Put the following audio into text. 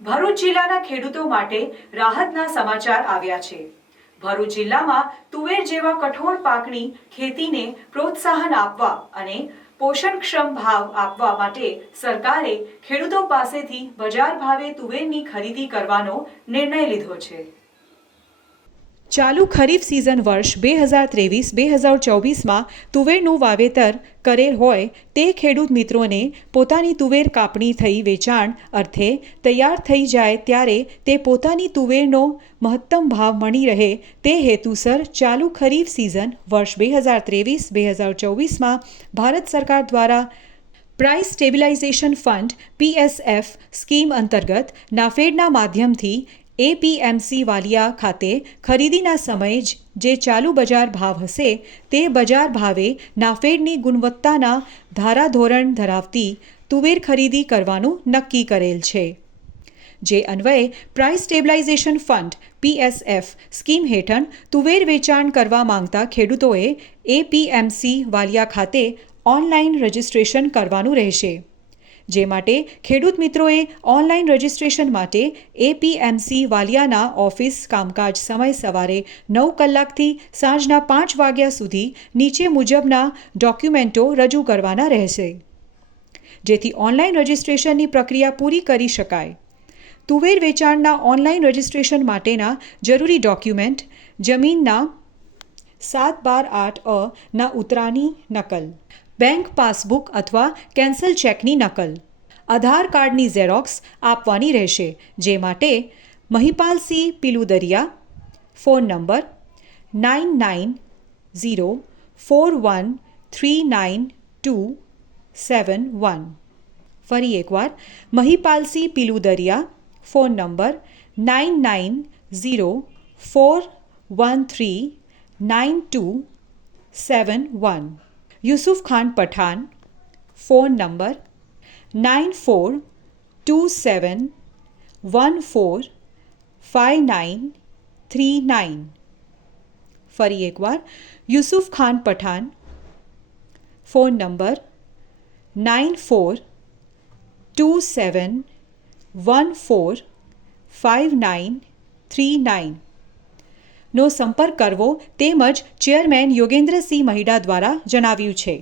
ભરૂચ જિલ્લાના ખેડૂતો માટે રાહતના સમાચાર આવ્યા છે। ભરૂચ જિલ્લામાં તુવેર જેવા કઠોળ પાકની ખેતીને પ્રોત્સાહન આપવા અને પોષણક્ષમ ભાવ આપવા માટે સરકારે ખેડૂતો પાસેથી બજાર ભાવે તુવેરની ખરીદી કરવાનો નિર્ણય લીધો છે। ચાલુ ખરીફ સિઝન વર્ષ 2023-2024માં તુવેરનું વાવેતર કરેલ હોય તે ખેડૂત મિત્રોને પોતાની તુવેર કાપણી થઈ વેચાણ અર્થે તૈયાર થઈ જાય ત્યારે તે પોતાની તુવેરનો મહત્તમ ભાવ મળી રહે તે હેતુસર ચાલુ ખરીફ સિઝન વર્ષ 2023-2024માં ભારત સરકાર દ્વારા price stabilisation fund PSF scheme અંતર્ગત નાફેડના માધ્યમથી APMC વાલિયા ખાતે ખરીદીના સમયે જે ચાલુ બજાર ભાવ હશે તે બજાર ભાવે નાફેડની ગુણવત્તાના ધારાધોરણ ધરાવતી તુવેર ખરીદી કરવાનું નક્કી કરેલ છે। જે અન્વયે price stabilisation fund PSF scheme હેઠળ તુવેર વેચાણ કરવા માંગતા ખેડૂતોએ APMC વાલિયા ખાતે ઓનલાઈન રજિસ્ટ્રેશન કરવાનું રહેશે। જે માટે ખેડૂત મિત્રોએ ઓનલાઈન રજિસ્ટ્રેશન માટે APMC વાલિયાના ઓફિસ કામકાજ સમય સવારે 9 કલાકથી સાંજના 5 વાગ્યા સુધી નીચે મુજબના ડોક્યુમેન્ટો રજૂ કરવાના રહેશે, જેથી ઓનલાઈન રજિસ્ટ્રેશનની પ્રક્રિયા પૂરી કરી શકાય। તુવેર વેચાણના ઓનલાઈન રજિસ્ટ્રેશન માટેના જરૂરી ડોક્યુમેન્ટ જમીનના 7/12 ના ઉતરાની નકલ, બેંક પાસબુક અથવા કેન્સલ ચેકની નકલ, આધાર કાર્ડની ઝેરોક્સ આપવાની રહેશે। જે માટે મહિપાલસિંહ પિલુદરિયા, ફોન નંબર 9904139271। ફરી એકવાર Mahipalsinh Piludariya, phone number 9904139271। Yusuf Khan Pathan, phone number 9427145939। ફરી એકવાર યુસુફ ખાન પઠાણ, ફોન નંબર 9427145939 નો સંપર્ક કરવો તેમજ ચેરમેન યોગેન્દ્રસિંહ મહિડા દ્વારા જણાવ્યું છે।